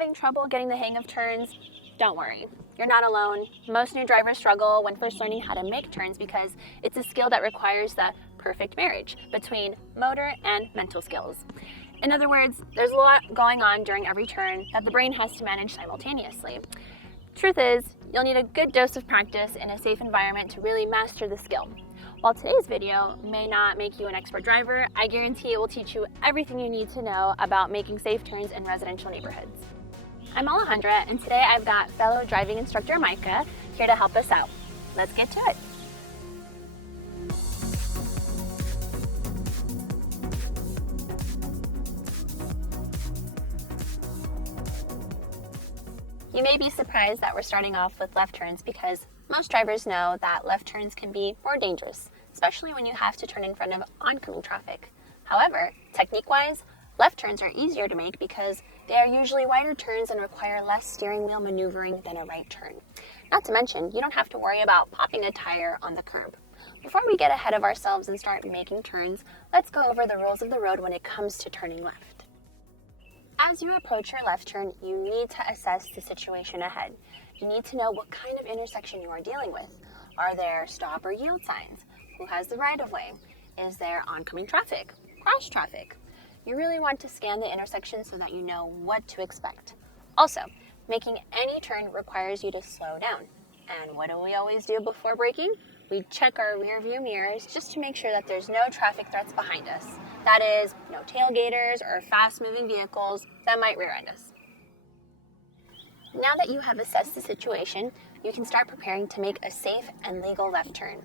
having trouble getting the hang of turns, don't worry. You're not alone. Most new drivers struggle when first learning how to make turns because it's a skill that requires the perfect marriage between motor and mental skills. In other words, there's a lot going on during every turn that the brain has to manage simultaneously. Truth is, you'll need a good dose of practice in a safe environment to really master the skill. While today's video may not make you an expert driver, I guarantee it will teach you everything you need to know about making safe turns in residential neighborhoods. I'm Alejandra, and today I've got fellow driving instructor Micah here to help us out. Let's get to it. You may be surprised that we're starting off with left turns because most drivers know that left turns can be more dangerous, especially when you have to turn in front of oncoming traffic. However, technique-wise, left turns are easier to make because they are usually wider turns and require less steering wheel maneuvering than a right turn. Not to mention, you don't have to worry about popping a tire on the curb. Before we get ahead of ourselves and start making turns, let's go over the rules of the road when it comes to turning left. As you approach your left turn, you need to assess the situation ahead. You need to know what kind of intersection you are dealing with. Are there stop or yield signs? Who has the right-of-way? Is there oncoming traffic? Cross traffic? You really want to scan the intersection so that you know what to expect. Also, making any turn requires you to slow down. And what do we always do before braking? We check our rear view mirrors just to make sure that there's no traffic threats behind us. That is, no tailgaters or fast-moving vehicles that might rear-end us. Now that you have assessed the situation, you can start preparing to make a safe and legal left turn.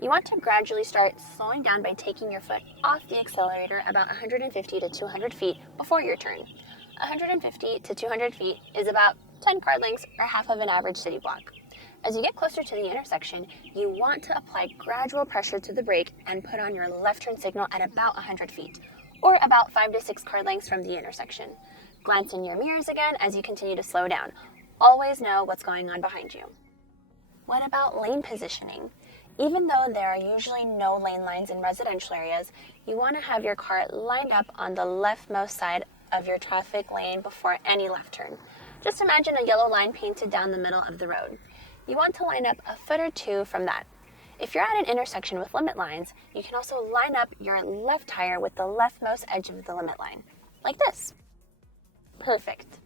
You want to gradually start slowing down by taking your foot off the accelerator about 150 to 200 feet before your turn. 150 to 200 feet is about 10 car lengths or half of an average city block. As you get closer to the intersection, you want to apply gradual pressure to the brake and put on your left turn signal at about 100 feet, or about 5 to 6 car lengths from the intersection. Glance in your mirrors again as you continue to slow down. Always know what's going on behind you. What about lane positioning? Even though there are usually no lane lines in residential areas, you want to have your car lined up on the leftmost side of your traffic lane before any left turn. Just imagine a yellow line painted down the middle of the road. You want to line up a foot or two from that. If you're at an intersection with limit lines, you can also line up your left tire with the leftmost edge of the limit line, like this. Perfect.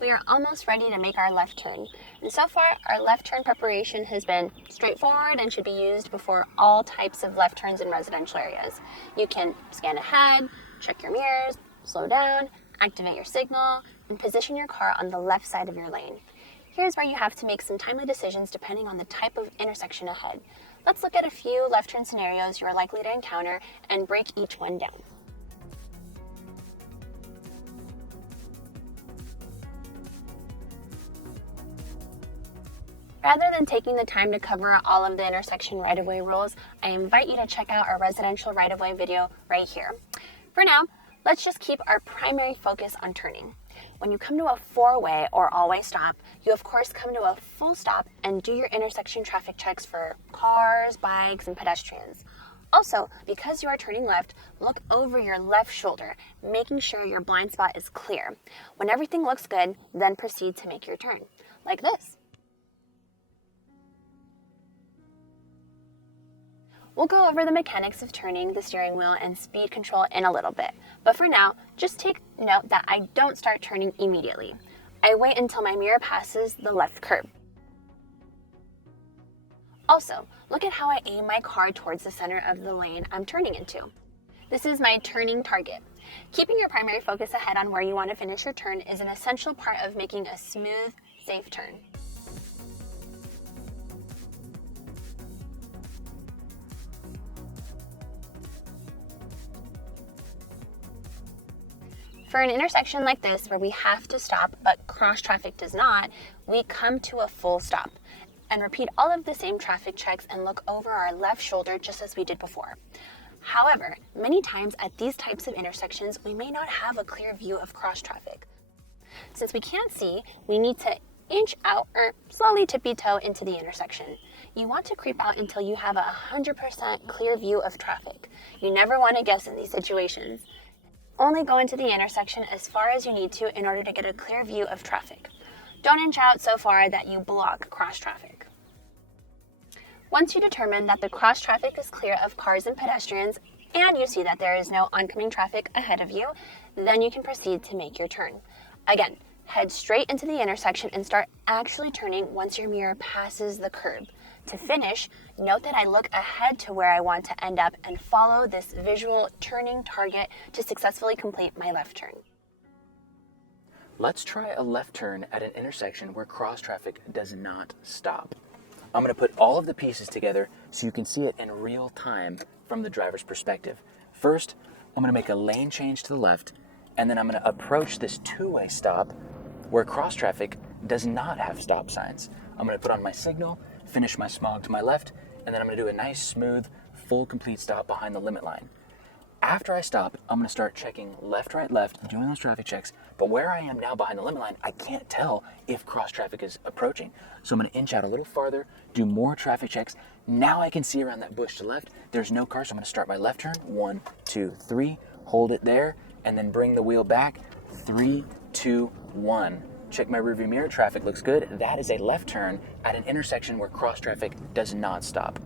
We are almost ready to make our left turn. And so far, our left turn preparation has been straightforward and should be used before all types of left turns in residential areas. You can scan ahead, check your mirrors, slow down, activate your signal, and position your car on the left side of your lane. Here's where you have to make some timely decisions depending on the type of intersection ahead. Let's look at a few left turn scenarios you are likely to encounter and break each one down. Rather than taking the time to cover all of the intersection right-of-way rules, I invite you to check out our residential right-of-way video right here. For now, let's just keep our primary focus on turning. When you come to a four-way or all-way stop, you of course come to a full stop and do your intersection traffic checks for cars, bikes, and pedestrians. Also, because you are turning left, look over your left shoulder, making sure your blind spot is clear. When everything looks good, then proceed to make your turn, like this. We'll go over the mechanics of turning the steering wheel and speed control in a little bit, but for now, just take note that I don't start turning immediately. I wait until my mirror passes the left curb. Also, look at how I aim my car towards the center of the lane I'm turning into. This is my turning target. Keeping your primary focus ahead on where you want to finish your turn is an essential part of making a smooth, safe turn. For an intersection like this where we have to stop but cross traffic does not, we come to a full stop and repeat all of the same traffic checks and look over our left shoulder just as we did before. However, many times at these types of intersections, we may not have a clear view of cross traffic. Since we can't see, we need to inch out or slowly tippy-toe into the intersection. You want to creep out until you have 100% clear view of traffic. You never want to guess in these situations. Only go into the intersection as far as you need to in order to get a clear view of traffic. Don't inch out so far that you block cross traffic. Once you determine that the cross traffic is clear of cars and pedestrians, and you see that there is no oncoming traffic ahead of you, then you can proceed to make your turn. Again, head straight into the intersection and start actually turning once your mirror passes the curb. To finish, note that I look ahead to where I want to end up and follow this visual turning target to successfully complete my left turn. Let's try a left turn at an intersection where cross traffic does not stop. I'm going to put all of the pieces together so you can see it in real time from the driver's perspective. First, I'm going to make a lane change to the left, and then I'm going to approach this two-way stop where cross traffic does not have stop signs. I'm going to put on my signal, finish my smog to my left, and then I'm going to do a nice, smooth, full, complete stop behind the limit line. After I stop, I'm going to start checking left, right, left, doing those traffic checks. But where I am now behind the limit line, I can't tell if cross traffic is approaching. So I'm going to inch out a little farther, do more traffic checks. Now I can see around that bush to the left. There's no car, so I'm going to start my left turn. 1, 2, 3. Hold it there, and then bring the wheel back. 3, 2, 1. Check my rearview mirror. Traffic looks good. That is a left turn at an intersection where cross traffic does not stop.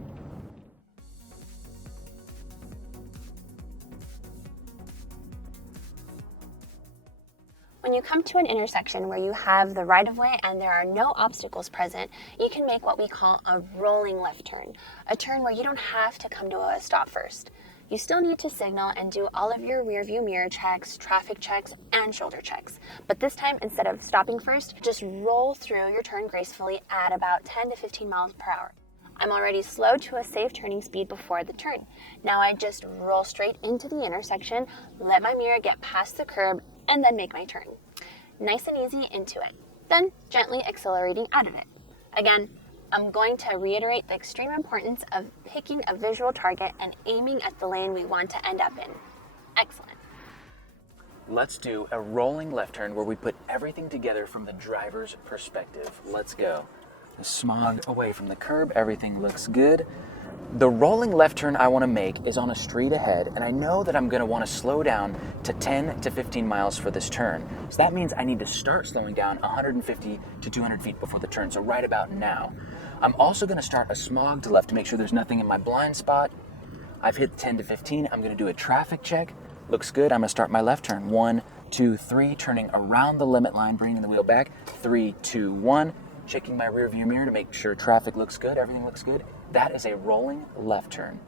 When you come to an intersection where you have the right-of-way and there are no obstacles present, you can make what we call a rolling left turn, a turn where you don't have to come to a stop first. You still need to signal and do all of your rear view mirror checks, traffic checks, and shoulder checks. But this time, instead of stopping first, just roll through your turn gracefully at about 10 to 15 miles per hour. I'm already slowed to a safe turning speed before the turn. Now I just roll straight into the intersection, let my mirror get past the curb, and then make my turn. Nice and easy into it. Then gently accelerating out of it. Again, I'm going to reiterate the extreme importance of picking a visual target and aiming at the lane we want to end up in. Excellent. Let's do a rolling left turn where we put everything together from the driver's perspective. Let's go. The smog away from the curb, everything looks good. The rolling left turn I want to make is on a street ahead, and I know that I'm going to want to slow down to 10 to 15 miles for this turn. So that means I need to start slowing down 150 to 200 feet before the turn, so right about now. I'm also going to start a smog to left to make sure there's nothing in my blind spot. I've hit 10 to 15. I'm going to do a traffic check. Looks good. I'm going to start my left turn. 1, 2, 3, turning around the limit line, bringing the wheel back. 3, 2, 1. Checking my rear view mirror to make sure traffic looks good, everything looks good. That is a rolling left turn.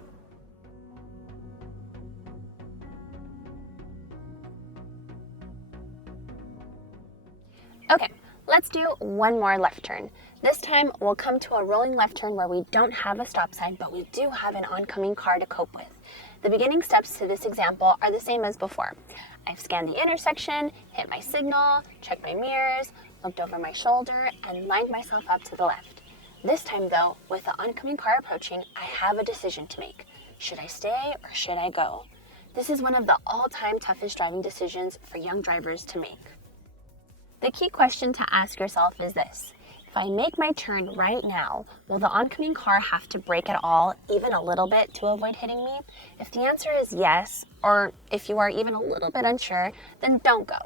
Okay, let's do one more left turn. This time we'll come to a rolling left turn where we don't have a stop sign, but we do have an oncoming car to cope with. The beginning steps to this example are the same as before. I've scanned the intersection, hit my signal, checked my mirrors, looked over my shoulder, and lined myself up to the left. This time though, with the oncoming car approaching, I have a decision to make. Should I stay or should I go? This is one of the all-time toughest driving decisions for young drivers to make. The key question to ask yourself is this: if I make my turn right now, will the oncoming car have to brake at all, even a little bit, to avoid hitting me? If the answer is yes, or if you are even a little bit unsure, then don't go.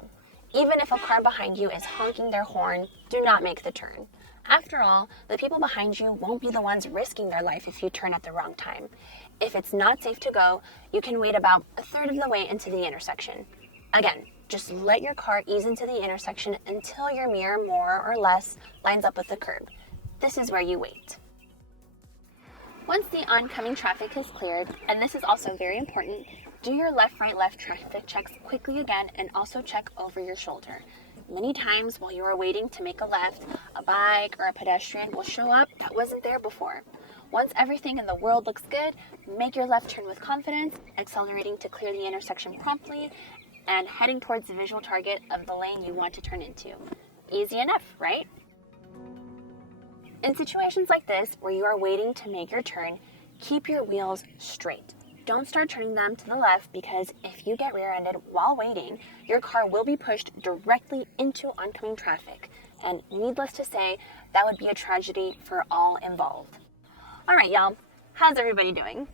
Even if a car behind you is honking their horn, do not make the turn. After all, the people behind you won't be the ones risking their life if you turn at the wrong time. If it's not safe to go, you can wait about a third of the way into the intersection. Again, just let your car ease into the intersection until your mirror more or less lines up with the curb. This is where you wait. Once the oncoming traffic is cleared, and this is also very important, do your left-right-left traffic checks quickly again and also check over your shoulder. Many times while you are waiting to make a left, a bike or a pedestrian will show up that wasn't there before. Once everything in the world looks good, make your left turn with confidence, accelerating to clear the intersection promptly, and heading towards the visual target of the lane you want to turn into. Easy enough, right? In situations like this, where you are waiting to make your turn, keep your wheels straight. Don't start turning them to the left, because if you get rear-ended while waiting, your car will be pushed directly into oncoming traffic. And needless to say, that would be a tragedy for all involved. All right, y'all, how's everybody doing?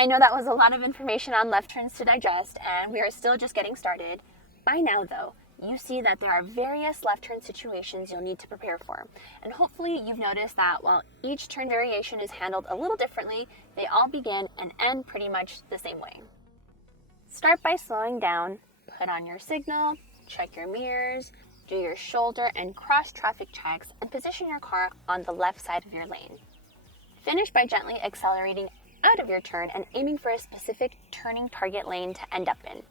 I know that was a lot of information on left turns to digest, and we are still just getting started. By now, though, you see that there are various left turn situations you'll need to prepare for. And hopefully you've noticed that while each turn variation is handled a little differently, they all begin and end pretty much the same way. Start by slowing down, put on your signal, check your mirrors, do your shoulder and cross traffic checks, and position your car on the left side of your lane. Finish by gently accelerating out of your turn and aiming for a specific turning target lane to end up in.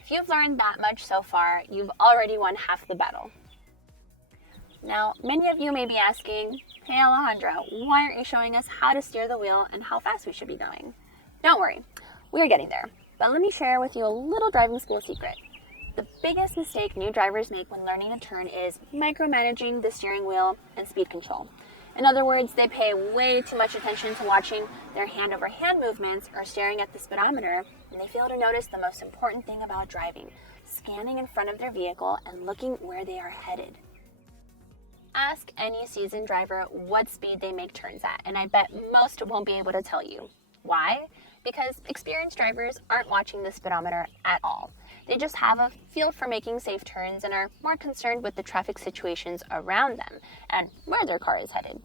If you've learned that much so far, you've already won half the battle. Now, many of you may be asking, hey Alejandra, why aren't you showing us how to steer the wheel and how fast we should be going? Don't worry, we're getting there. But let me share with you a little driving school secret. The biggest mistake new drivers make when learning to turn is micromanaging the steering wheel and speed control. In other words, they pay way too much attention to watching their hand-over-hand movements or staring at the speedometer, and they fail to notice the most important thing about driving, scanning in front of their vehicle and looking where they are headed. Ask any seasoned driver what speed they make turns at, and I bet most won't be able to tell you. Why? Because experienced drivers aren't watching the speedometer at all. They just have a feel for making safe turns and are more concerned with the traffic situations around them and where their car is headed.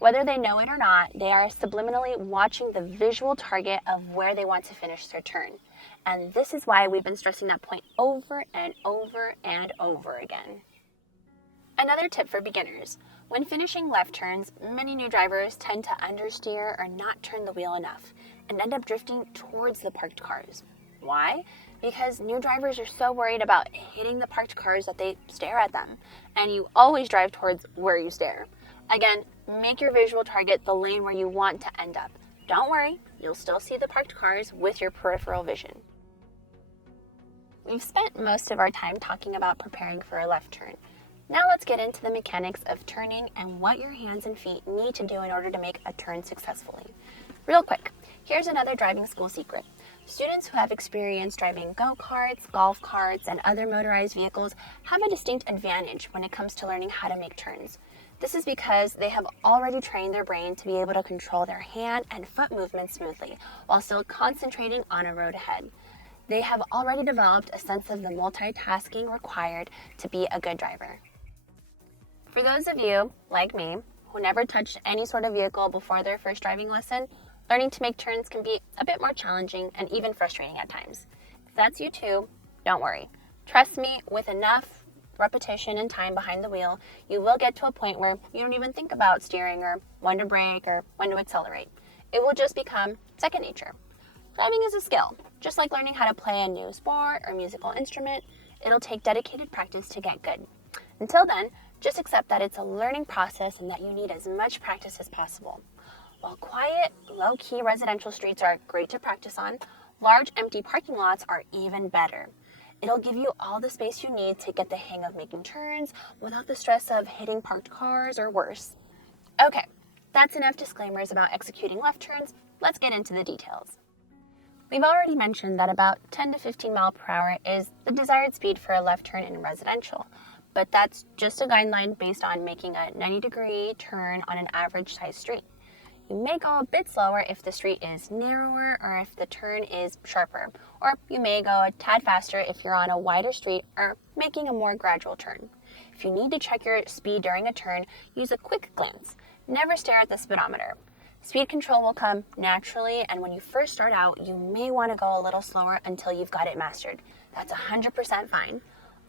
Whether they know it or not, they are subliminally watching the visual target of where they want to finish their turn. And this is why we've been stressing that point over and over and over again. Another tip for beginners. When finishing left turns, many new drivers tend to understeer or not turn the wheel enough and end up drifting towards the parked cars. Why? Because new drivers are so worried about hitting the parked cars that they stare at them, and you always drive towards where you stare. Again, make your visual target the lane where you want to end up. Don't worry, you'll still see the parked cars with your peripheral vision. We've spent most of our time talking about preparing for a left turn. Now let's get into the mechanics of turning and what your hands and feet need to do in order to make a turn successfully. Real quick, here's another driving school secret. Students who have experience driving go-karts, golf carts, and other motorized vehicles have a distinct advantage when it comes to learning how to make turns. This is because they have already trained their brain to be able to control their hand and foot movements smoothly while still concentrating on a road ahead. They have already developed a sense of the multitasking required to be a good driver. For those of you, like me, who never touched any sort of vehicle before their first driving lesson, learning to make turns can be a bit more challenging and even frustrating at times. If that's you too, don't worry. Trust me, with enough repetition and time behind the wheel, you will get to a point where you don't even think about steering or when to brake or when to accelerate. It will just become second nature. Driving is a skill. Just like learning how to play a new sport or musical instrument, it'll take dedicated practice to get good. Until then, just accept that it's a learning process and that you need as much practice as possible. While quiet, low-key residential streets are great to practice on, large empty parking lots are even better. It'll give you all the space you need to get the hang of making turns without the stress of hitting parked cars or worse. Okay, that's enough disclaimers about executing left turns. Let's get into the details. We've already mentioned that about 10 to 15 miles per hour is the desired speed for a left turn in residential, but that's just a guideline based on making a 90-degree turn on an average-sized street. You may go a bit slower if the street is narrower or if the turn is sharper, or you may go a tad faster if you're on a wider street or making a more gradual turn. If you need to check your speed during a turn, use a quick glance. Never stare at the speedometer. Speed control will come naturally, and when you first start out, you may want to go a little slower until you've got it mastered. That's 100% fine.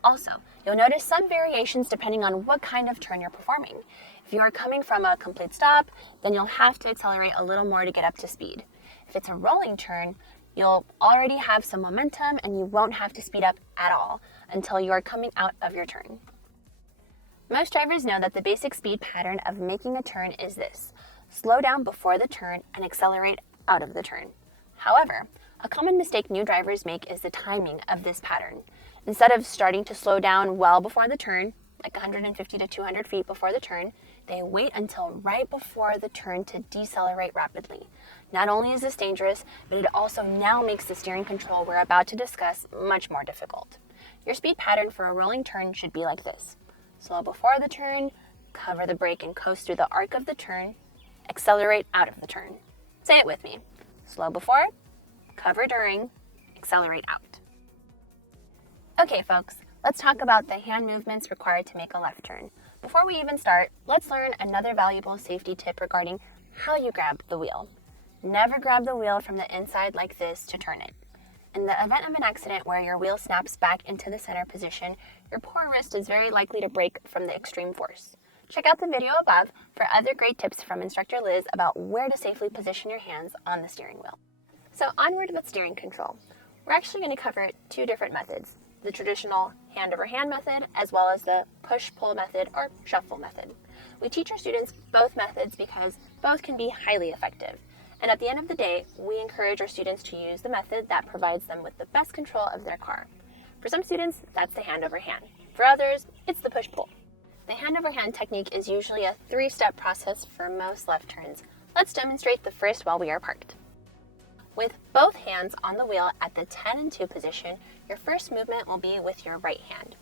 Also, you'll notice some variations depending on what kind of turn you're performing. If you are coming from a complete stop, then you'll have to accelerate a little more to get up to speed. If it's a rolling turn, you'll already have some momentum and you won't have to speed up at all until you are coming out of your turn. Most drivers know that the basic speed pattern of making a turn is this: slow down before the turn and accelerate out of the turn. However, a common mistake new drivers make is the timing of this pattern. Instead of starting to slow down well before the turn, like 150 to 200 feet before the turn, they wait until right before the turn to decelerate rapidly. Not only is this dangerous, but it also now makes the steering control we're about to discuss much more difficult. Your speed pattern for a rolling turn should be like this: slow before the turn, cover the brake and coast through the arc of the turn, accelerate out of the turn. Say it with me: slow before, cover during, accelerate out. Okay folks, let's talk about the hand movements required to make a left turn. Before we even start, let's learn another valuable safety tip regarding how you grab the wheel. Never grab the wheel from the inside like this to turn it. In the event of an accident where your wheel snaps back into the center position, your poor wrist is very likely to break from the extreme force. Check out the video above for other great tips from Instructor Liz about where to safely position your hands on the steering wheel. So onward with steering control. We're actually going to cover two different methods, the traditional hand-over-hand method as well as the push-pull method or shuffle method. We teach our students both methods because both can be highly effective. And at the end of the day, we encourage our students to use the method that provides them with the best control of their car. For some students, that's the hand-over-hand. For others, it's the push-pull. The hand-over-hand technique is usually a 3-step process for most left turns. Let's demonstrate the first while we are parked. With both hands on the wheel at the 10 and 2 position, your first movement will be with your right hand.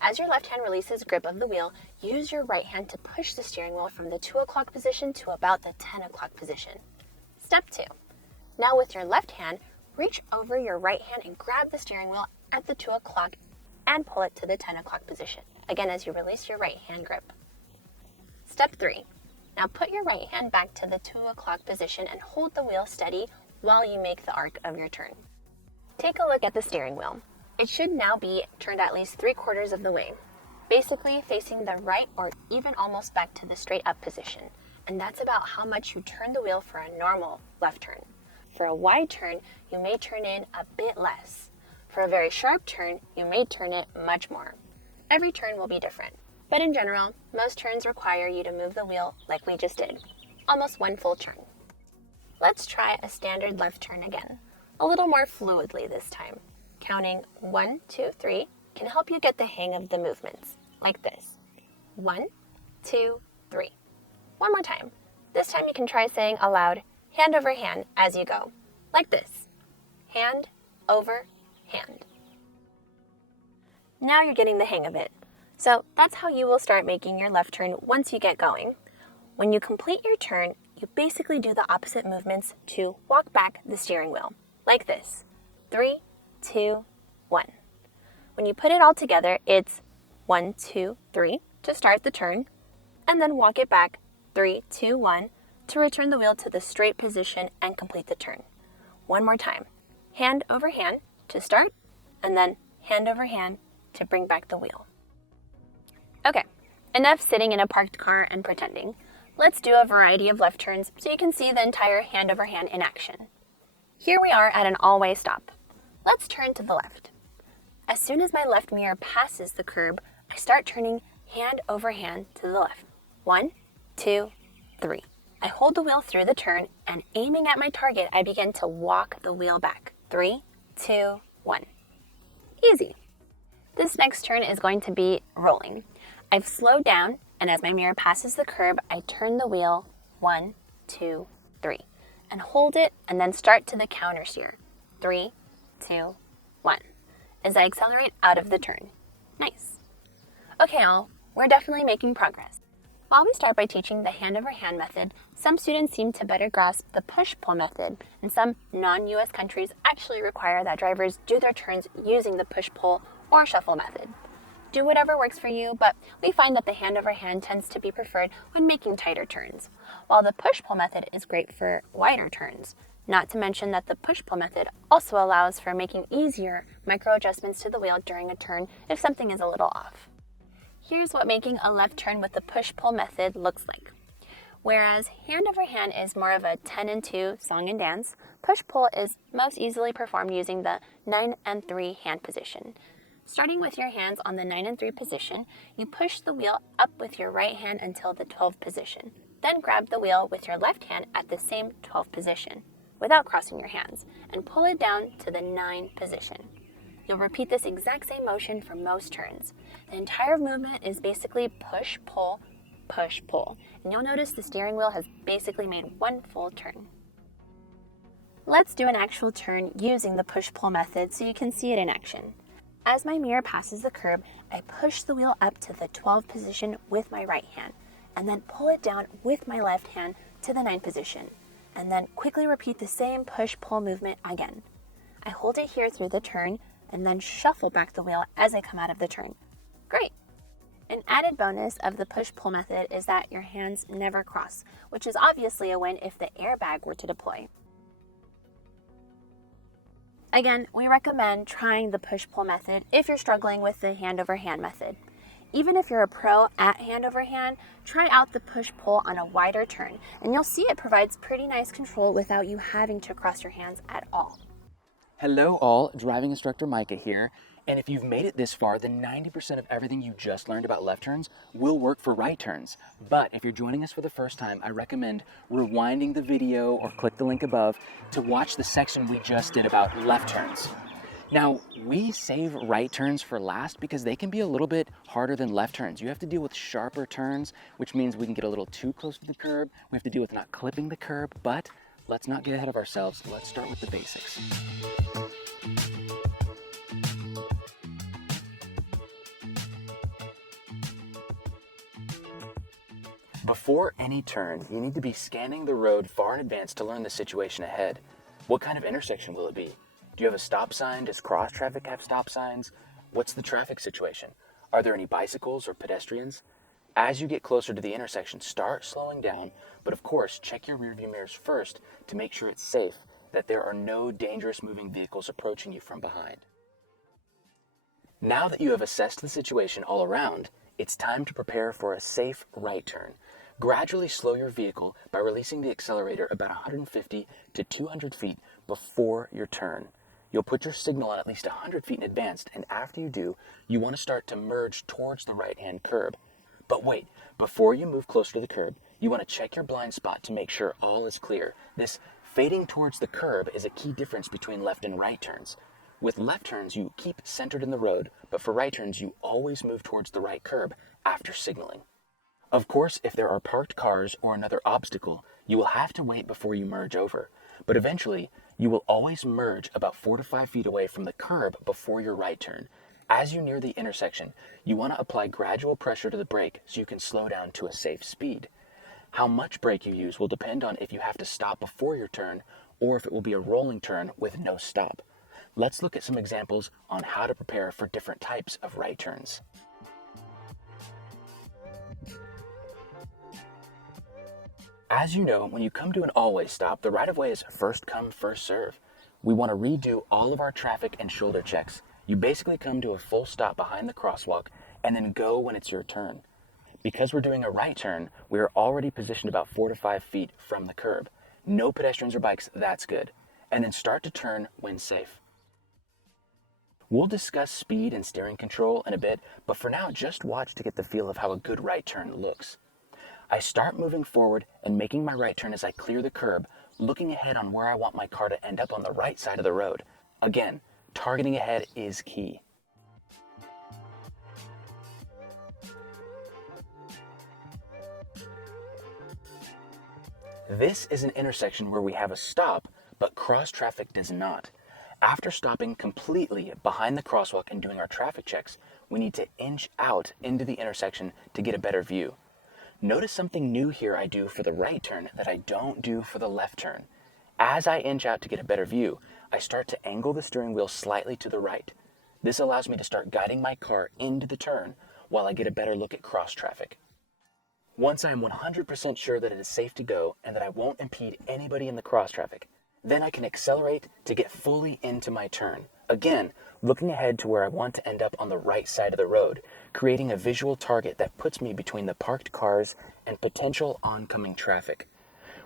As your left hand releases grip of the wheel, use your right hand to push the steering wheel from the 2 o'clock position to about the 10 o'clock position. Step 2. Now with your left hand, reach over your right hand and grab the steering wheel at the 2 o'clock and pull it to the 10 o'clock position, again as you release your right hand grip. Step 3. Now put your right hand back to the 2 o'clock position and hold the wheel steady while you make the arc of your turn. Take a look at the steering wheel. It should now be turned at least 3/4 of the way, basically facing the right or even almost back to the straight up position. And that's about how much you turn the wheel for a normal left turn. For a wide turn, you may turn in a bit less. For a very sharp turn, you may turn it much more. Every turn will be different, but in general, most turns require you to move the wheel like we just did, almost one full turn. Let's try a standard left turn again, a little more fluidly this time. Counting 1, 2, 3 can help you get the hang of the movements, like this. 1, 2, 3. One more time. This time you can try saying aloud, hand over hand as you go, like this. Hand over hand. Now you're getting the hang of it. So that's how you will start making your left turn once you get going. When you complete your turn, you basically do the opposite movements to walk back the steering wheel, like this. 3, 2, 1. When you put it all together, it's 1, 2, 3 to start the turn, and then walk it back 3, 2, 1 to return the wheel to the straight position and complete the turn. One more time. Hand over hand to start, and then hand over hand to bring back the wheel. Okay, enough sitting in a parked car and pretending. Let's do a variety of left turns so you can see the entire hand over hand in action. Here we are at an all-way stop. Let's turn to the left. As soon as my left mirror passes the curb, I start turning hand over hand to the left. 1, 2, 3. I hold the wheel through the turn, and aiming at my target, I begin to walk the wheel back. 3, 2, 1. Easy. This next turn is going to be rolling. I've slowed down, and as my mirror passes the curb, I turn the wheel 1, 2, 3, and hold it, and then start to the counter steer. 3, 2, 1. As I accelerate out of the turn. Nice. Okay, all, we're definitely making progress. While we start by teaching the hand-over-hand method, some students seem to better grasp the push-pull method, and some non-US countries actually require that drivers do their turns using the push-pull or shuffle method. Do whatever works for you, but we find that the hand-over-hand tends to be preferred when making tighter turns, while the push-pull method is great for wider turns. Not to mention that the push-pull method also allows for making easier micro-adjustments to the wheel during a turn if something is a little off. Here's what making a left turn with the push-pull method looks like. Whereas hand over hand is more of a 10 and 2 song and dance, push-pull is most easily performed using the 9 and 3 hand position. Starting with your hands on the 9 and 3 position, you push the wheel up with your right hand until the 12th position. Then grab the wheel with your left hand at the same 12th position, without crossing your hands, and pull it down to the 9 position. You'll repeat this exact same motion for most turns. The entire movement is basically push, pull, and you'll notice the steering wheel has basically made one full turn. Let's do an actual turn using the push-pull method so you can see it in action. As my mirror passes the curb, I push the wheel up to the 12th position with my right hand, and then pull it down with my left hand to the 9th position, and then quickly repeat the same push-pull movement again. I hold it here through the turn and then shuffle back the wheel as I come out of the turn. Great. An added bonus of the push-pull method is that your hands never cross, which is obviously a win if the airbag were to deploy. Again, we recommend trying the push-pull method if you're struggling with the hand-over-hand method. Even if you're a pro at hand-over-hand, try out the push-pull on a wider turn, and you'll see it provides pretty nice control without you having to cross your hands at all. Hello all, driving instructor Micah here. And if you've made it this far, then 90% of everything you just learned about left turns will work for right turns. But if you're joining us for the first time, I recommend rewinding the video or click the link above to watch the section we just did about left turns. Now, we save right turns for last because they can be a little bit harder than left turns. You have to deal with sharper turns, which means we can get a little too close to the curb. We have to deal with not clipping the curb, but let's not get ahead of ourselves. Let's start with the basics. Before any turn, you need to be scanning the road far in advance to learn the situation ahead. What kind of intersection will it be? Do you have a stop sign? Does cross traffic have stop signs? What's the traffic situation? Are there any bicycles or pedestrians? As you get closer to the intersection, start slowing down, but of course, check your rearview mirrors first to make sure it's safe, that there are no dangerous moving vehicles approaching you from behind. Now that you have assessed the situation all around, it's time to prepare for a safe right turn. Gradually slow your vehicle by releasing the accelerator about 150 to 200 feet before your turn. You'll put your signal on at least 100 feet in advance, and after you do, you want to start to merge towards the right-hand curb. But wait, before you move closer to the curb, you want to check your blind spot to make sure all is clear. This fading towards the curb is a key difference between left and right turns. With left turns, you keep centered in the road, but for right turns, you always move towards the right curb after signaling. Of course, if there are parked cars or another obstacle, you will have to wait before you merge over. But eventually, you will always merge about 4 to 5 feet away from the curb before your right turn. As you near the intersection, you want to apply gradual pressure to the brake so you can slow down to a safe speed. How much brake you use will depend on if you have to stop before your turn or if it will be a rolling turn with no stop. Let's look at some examples on how to prepare for different types of right turns. As you know, when you come to an always stop, the right-of-way is first come, first serve. We want to redo all of our traffic and shoulder checks. You basically come to a full stop behind the crosswalk and then go when it's your turn. Because we're doing a right turn, we are already positioned about 4 to 5 feet from the curb. No pedestrians or bikes, that's good. And then start to turn when safe. We'll discuss speed and steering control in a bit, but for now, just watch to get the feel of how a good right turn looks. I start moving forward and making my right turn as I clear the curb, looking ahead on where I want my car to end up on the right side of the road. Again, targeting ahead is key. This is an intersection where we have a stop, but cross traffic does not. After stopping completely behind the crosswalk and doing our traffic checks, we need to inch out into the intersection to get a better view. Notice something new here I do for the right turn that I don't do for the left turn. As I inch out to get a better view, I start to angle the steering wheel slightly to the right. This allows me to start guiding my car into the turn while I get a better look at cross traffic. Once I am 100% sure that it is safe to go and that I won't impede anybody in the cross traffic, then I can accelerate to get fully into my turn. Again, looking ahead to where I want to end up on the right side of the road, creating a visual target that puts me between the parked cars and potential oncoming traffic.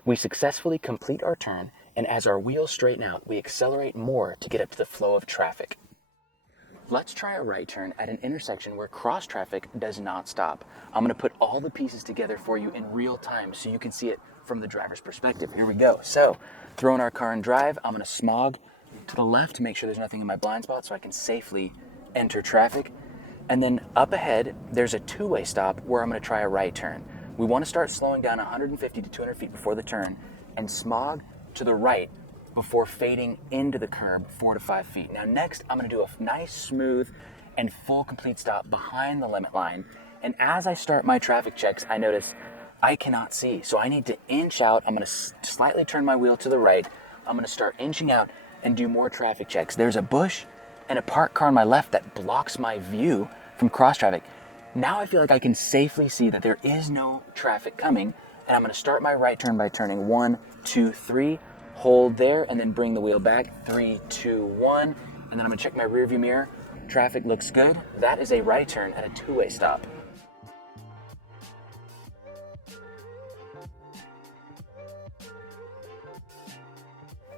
We successfully complete our turn, and as our wheels straighten out, we accelerate more to get up to the flow of traffic. Let's try a right turn at an intersection where cross traffic does not stop. I'm going to put all the pieces together for you in real time so you can see it from the driver's perspective. Here we go. So, throwing our car in drive, I'm going to smog to the left to make sure there's nothing in my blind spot so I can safely enter traffic. And then up ahead, there's a two-way stop where I'm going to try a right turn. We want to start slowing down 150 to 200 feet before the turn and smog to the right before fading into the curb 4 to 5 feet. Now next, I'm going to do a nice, smooth, and full complete stop behind the limit line. And as I start my traffic checks, I notice I cannot see. So I need to inch out. I'm going to slightly turn my wheel to the right. I'm going to start inching out and do more traffic checks. There's a bush and a parked car on my left that blocks my view from cross traffic. Now I feel like I can safely see that there is no traffic coming, and I'm going to start my right turn by turning 1, 2, 3, hold there, and then bring the wheel back, 3, 2, 1, and then I'm going to check my rear view mirror. Traffic looks good. That is a right turn at a two-way stop.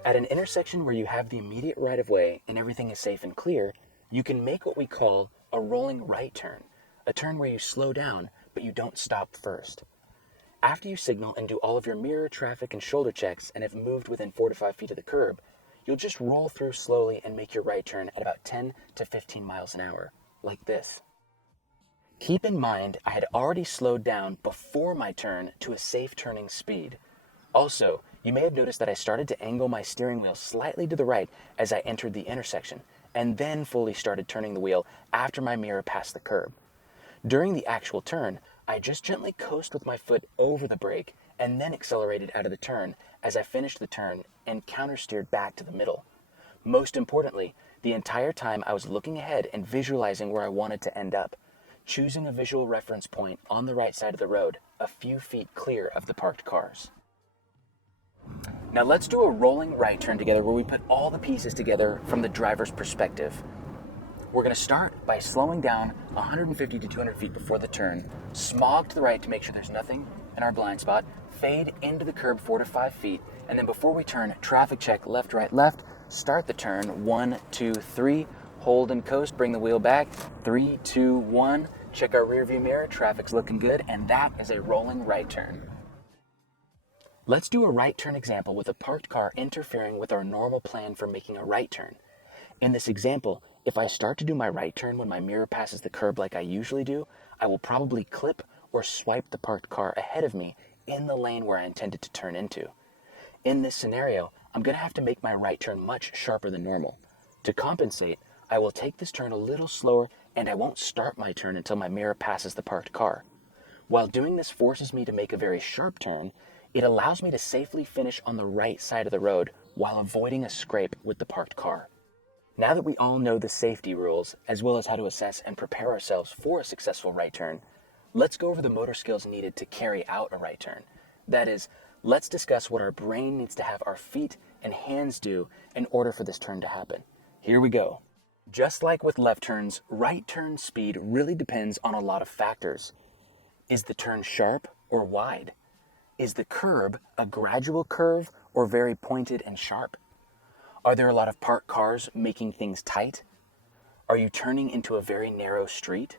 At an intersection where you have the immediate right-of-way and everything is safe and clear, you can make what we call a rolling right turn, a turn where you slow down, but you don't stop first. After you signal and do all of your mirror, traffic, and shoulder checks and have moved within 4 to 5 feet of the curb, you'll just roll through slowly and make your right turn at about 10 to 15 miles an hour, like this. Keep in mind, I had already slowed down before my turn to a safe turning speed. Also, you may have noticed that I started to angle my steering wheel slightly to the right as I entered the intersection, and then fully started turning the wheel after my mirror passed the curb. During the actual turn, I just gently coasted with my foot over the brake and then accelerated out of the turn as I finished the turn and countersteered back to the middle. Most importantly, the entire time I was looking ahead and visualizing where I wanted to end up, choosing a visual reference point on the right side of the road, a few feet clear of the parked cars. Now let's do a rolling right turn together where we put all the pieces together from the driver's perspective. We're going to start by slowing down 150 to 200 feet before the turn, smog to the right to make sure there's nothing in our blind spot, fade into the curb 4 to 5 feet, and then before we turn, traffic check left, right, left, start the turn, 1, 2, 3, hold and coast, bring the wheel back, 3, 2, 1, check our rear view mirror, traffic's looking good, and that is a rolling right turn. Let's do a right turn example with a parked car interfering with our normal plan for making a right turn. In this example, if I start to do my right turn when my mirror passes the curb like I usually do, I will probably clip or swipe the parked car ahead of me in the lane where I intended to turn into. In this scenario, I'm going to have to make my right turn much sharper than normal. To compensate, I will take this turn a little slower and I won't start my turn until my mirror passes the parked car. While doing this forces me to make a very sharp turn, it allows me to safely finish on the right side of the road while avoiding a scrape with the parked car. Now that we all know the safety rules, as well as how to assess and prepare ourselves for a successful right turn, let's go over the motor skills needed to carry out a right turn. That is, let's discuss what our brain needs to have our feet and hands do in order for this turn to happen. Here we go. Just like with left turns, right turn speed really depends on a lot of factors. Is the turn sharp or wide? Is the curb a gradual curve or very pointed and sharp? Are there a lot of parked cars making things tight? Are you turning into a very narrow street?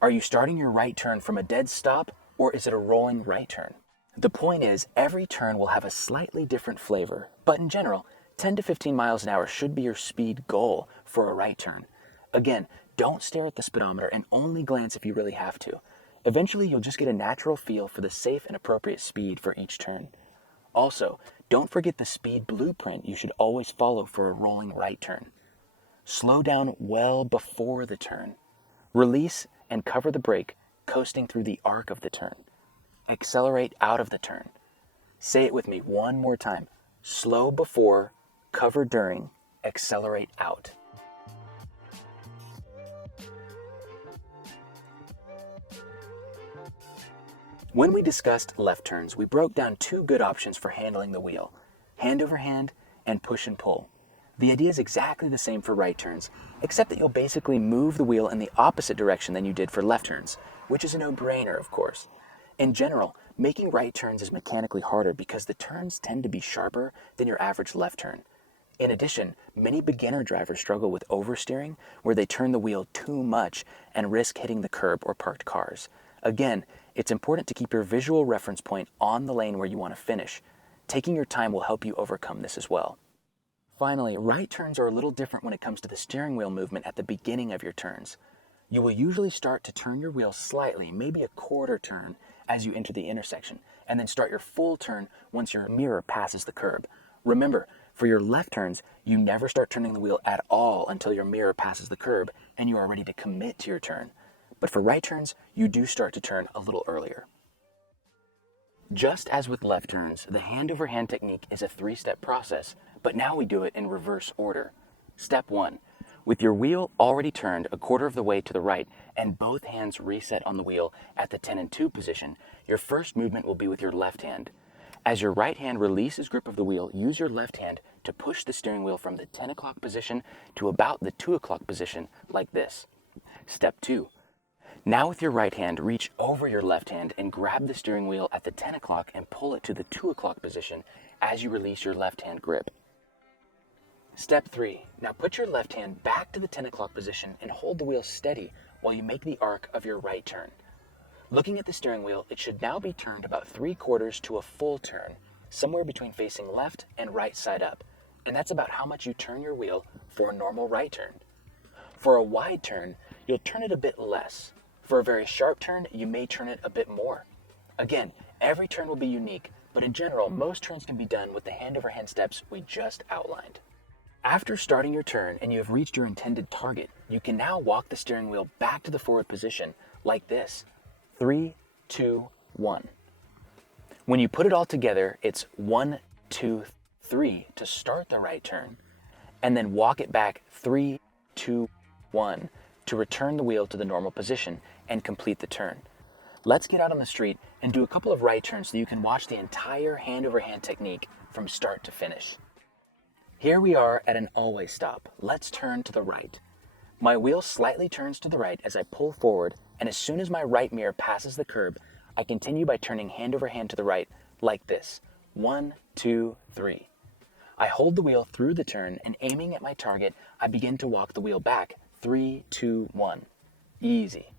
Are you starting your right turn from a dead stop, or is it a rolling right turn? The point is, every turn will have a slightly different flavor, but in general, 10 to 15 miles an hour should be your speed goal for a right turn. Again, don't stare at the speedometer and only glance if you really have to. Eventually, you'll just get a natural feel for the safe and appropriate speed for each turn. Also, don't forget the speed blueprint you should always follow for a rolling right turn. Slow down well before the turn. Release and cover the brake, coasting through the arc of the turn. Accelerate out of the turn. Say it with me one more time. Slow before, cover during, accelerate out. When we discussed left turns, we broke down 2 good options for handling the wheel: hand over hand and push and pull. The idea is exactly the same for right turns, except that you'll basically move the wheel in the opposite direction than you did for left turns, which is a no-brainer, of course. In general, making right turns is mechanically harder because the turns tend to be sharper than your average left turn. In addition, many beginner drivers struggle with oversteering, where they turn the wheel too much and risk hitting the curb or parked cars. Again, it's important to keep your visual reference point on the lane where you want to finish. Taking your time will help you overcome this as well. Finally, right turns are a little different when it comes to the steering wheel movement at the beginning of your turns. You will usually start to turn your wheel slightly, maybe a quarter turn, as you enter the intersection, and then start your full turn once your mirror passes the curb. Remember, for your left turns, you never start turning the wheel at all until your mirror passes the curb and you are ready to commit to your turn. But for right turns, you do start to turn a little earlier. Just as with left turns, the hand-over-hand technique is a 3-step process, but now we do it in reverse order. Step 1. With your wheel already turned a quarter of the way to the right and both hands reset on the wheel at the 10 and 2 position, your first movement will be with your left hand. As your right hand releases grip of the wheel, use your left hand to push the steering wheel from the 10 o'clock position to about the 2 o'clock position, like this. Step 2. Now with your right hand, reach over your left hand and grab the steering wheel at the 10 o'clock and pull it to the 2 o'clock position as you release your left hand grip. Step 3. Now put your left hand back to the 10 o'clock position and hold the wheel steady while you make the arc of your right turn. Looking at the steering wheel, it should now be turned about 3/4 to a full turn, somewhere between facing left and right side up. And that's about how much you turn your wheel for a normal right turn. For a wide turn, you'll turn it a bit less. For a very sharp turn, you may turn it a bit more. Again, every turn will be unique, but in general, most turns can be done with the hand-over-hand steps we just outlined. After starting your turn and you have reached your intended target, you can now walk the steering wheel back to the forward position, like this. 3, 2, 1. When you put it all together, it's 1, 2, 3 to start the right turn, and then walk it back 3, 2, 1 to return the wheel to the normal position and complete the turn. Let's get out on the street and do a couple of right turns so you can watch the entire hand-over-hand technique from start to finish. Here we are at an always stop. Let's turn to the right. My wheel slightly turns to the right as I pull forward, and as soon as my right mirror passes the curb, I continue by turning hand over hand to the right, like this. 1, 2, 3. I hold the wheel through the turn, and aiming at my target, I begin to walk the wheel back. 3, 2, 1. Easy.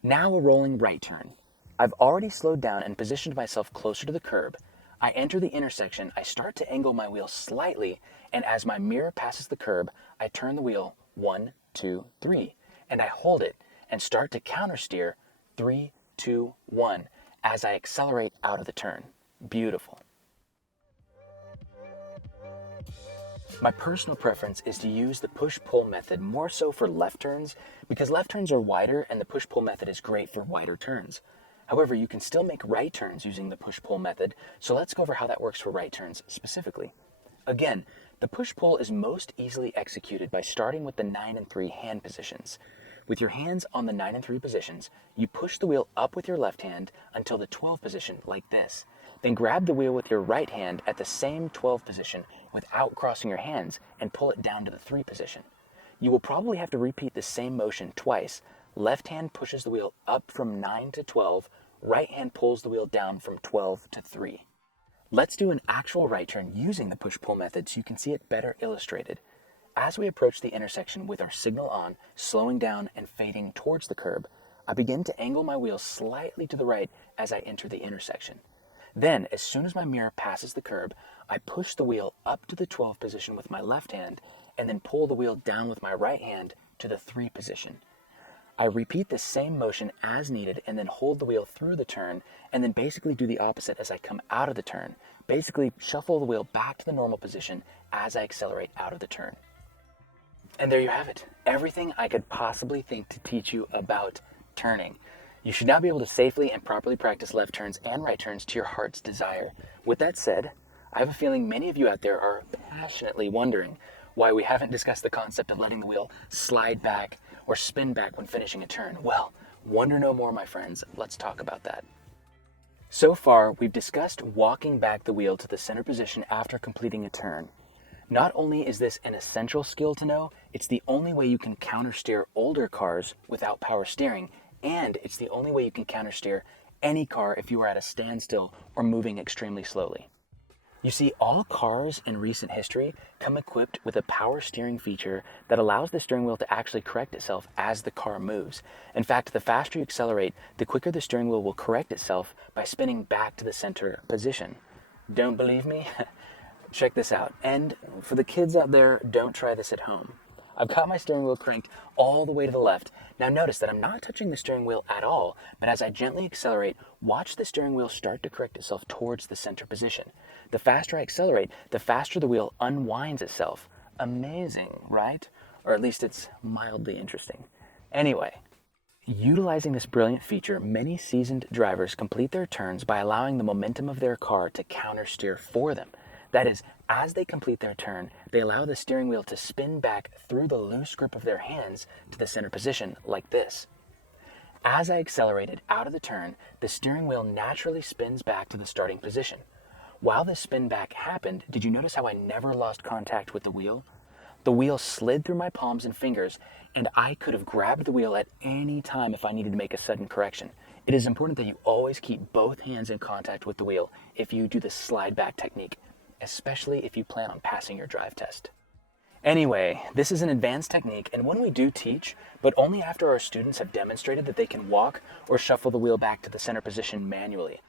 Now a rolling right turn. I've already slowed down and positioned myself closer to the curb. I enter the intersection, I start to angle my wheel slightly, and as my mirror passes the curb, I turn the wheel 1, 2, 3, and I hold it and start to countersteer 3, 2, 1 as I accelerate out of the turn. Beautiful. My personal preference is to use the push-pull method more so for left turns because left turns are wider and the push-pull method is great for wider turns. However, you can still make right turns using the push-pull method, so let's go over how that works for right turns specifically. Again, the push-pull is most easily executed by starting with the 9 and 3 hand positions. With your hands on the 9 and 3 positions, you push the wheel up with your left hand until the 12 position, like this. Then grab the wheel with your right hand at the same 12 position without crossing your hands and pull it down to the 3 position. You will probably have to repeat the same motion twice. Left hand pushes the wheel up from 9 to 12, right hand pulls the wheel down from 12 to 3. Let's do an actual right turn using the push-pull method so you can see it better illustrated. As we approach the intersection with our signal on, slowing down and fading towards the curb, I begin to angle my wheel slightly to the right as I enter the intersection. Then, as soon as my mirror passes the curb, I push the wheel up to the 12 position with my left hand and then pull the wheel down with my right hand to the 3 position. I repeat the same motion as needed and then hold the wheel through the turn and then basically do the opposite as I come out of the turn. Basically shuffle the wheel back to the normal position as I accelerate out of the turn. And there you have it. Everything I could possibly think to teach you about turning. You should now be able to safely and properly practice left turns and right turns to your heart's desire. With that said, I have a feeling many of you out there are passionately wondering why we haven't discussed the concept of letting the wheel slide back or spin back when finishing a turn. Well, wonder no more, my friends. Let's talk about that. So far, we've discussed walking back the wheel to the center position after completing a turn. Not only is this an essential skill to know, it's the only way you can countersteer older cars without power steering, and it's the only way you can countersteer any car if you are at a standstill or moving extremely slowly. You see, all cars in recent history come equipped with a power steering feature that allows the steering wheel to actually correct itself as the car moves. In fact, the faster you accelerate, the quicker the steering wheel will correct itself by spinning back to the center position. Don't believe me? Check this out. And for the kids out there, don't try this at home. I've got my steering wheel cranked all the way to the left. Now notice that I'm not touching the steering wheel at all, but as I gently accelerate, watch the steering wheel start to correct itself towards the center position. The faster I accelerate, the faster the wheel unwinds itself. Amazing, right? Or at least it's mildly interesting. Anyway, utilizing this brilliant feature, many seasoned drivers complete their turns by allowing the momentum of their car to countersteer for them. That is, as they complete their turn, they allow the steering wheel to spin back through the loose grip of their hands to the center position, like this. As I accelerated out of the turn, the steering wheel naturally spins back to the starting position. While this spin back happened, did you notice how I never lost contact with the wheel? The wheel slid through my palms and fingers, and I could have grabbed the wheel at any time if I needed to make a sudden correction. It is important that you always keep both hands in contact with the wheel if you do the slide back technique, especially if you plan on passing your drive test. Anyway, this is an advanced technique and one we do teach, but only after our students have demonstrated that they can walk or shuffle the wheel back to the center position manually.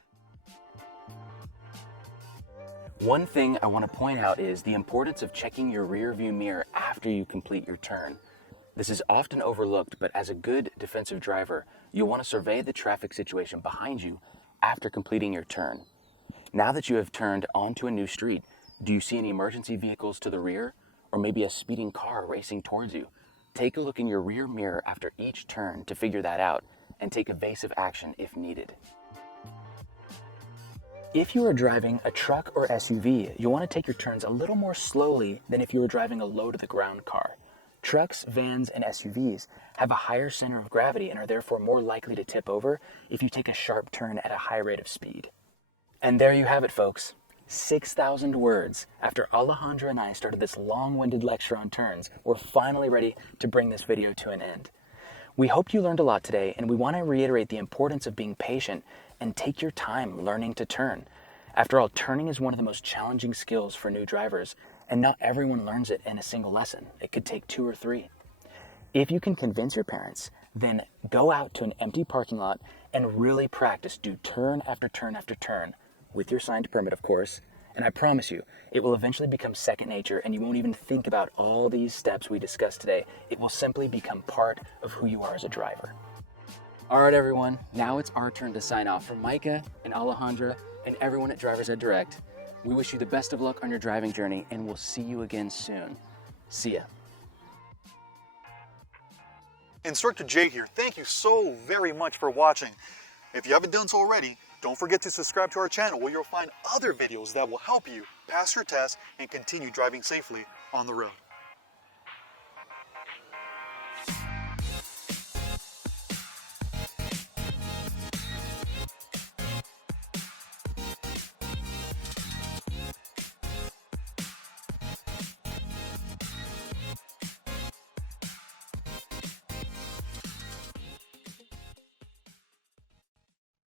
One thing I want to point out is the importance of checking your rear view mirror after you complete your turn. This is often overlooked, but as a good defensive driver, you'll want to survey the traffic situation behind you after completing your turn. Now that you have turned onto a new street, do you see any emergency vehicles to the rear? Or maybe a speeding car racing towards you? Take a look in your rear mirror after each turn to figure that out and take evasive action if needed. If you are driving a truck or SUV, you'll want to take your turns a little more slowly than if you were driving a low-to-the-ground car. Trucks, vans, and SUVs have a higher center of gravity and are therefore more likely to tip over if you take a sharp turn at a high rate of speed. And there you have it, folks. 6,000 words after Alejandra and I started this long-winded lecture on turns. We're finally ready to bring this video to an end. We hope you learned a lot today, and we want to reiterate the importance of being patient and take your time learning to turn. After all, turning is one of the most challenging skills for new drivers, and not everyone learns it in a single lesson. It could take 2 or 3. If you can convince your parents, then go out to an empty parking lot and really practice. Do turn after turn after turn, with your signed permit, of course, and I promise you, it will eventually become second nature and you won't even think about all these steps we discussed today. It will simply become part of who you are as a driver. All right, everyone, now it's our turn to sign off. From Micah and Alejandra and everyone at Drivers Ed Direct, we wish you the best of luck on your driving journey, and we'll see you again soon. See ya. Instructor Jay here. Thank you so very much for watching. If you haven't done so already, don't forget to subscribe to our channel where you'll find other videos that will help you pass your test and continue driving safely on the road.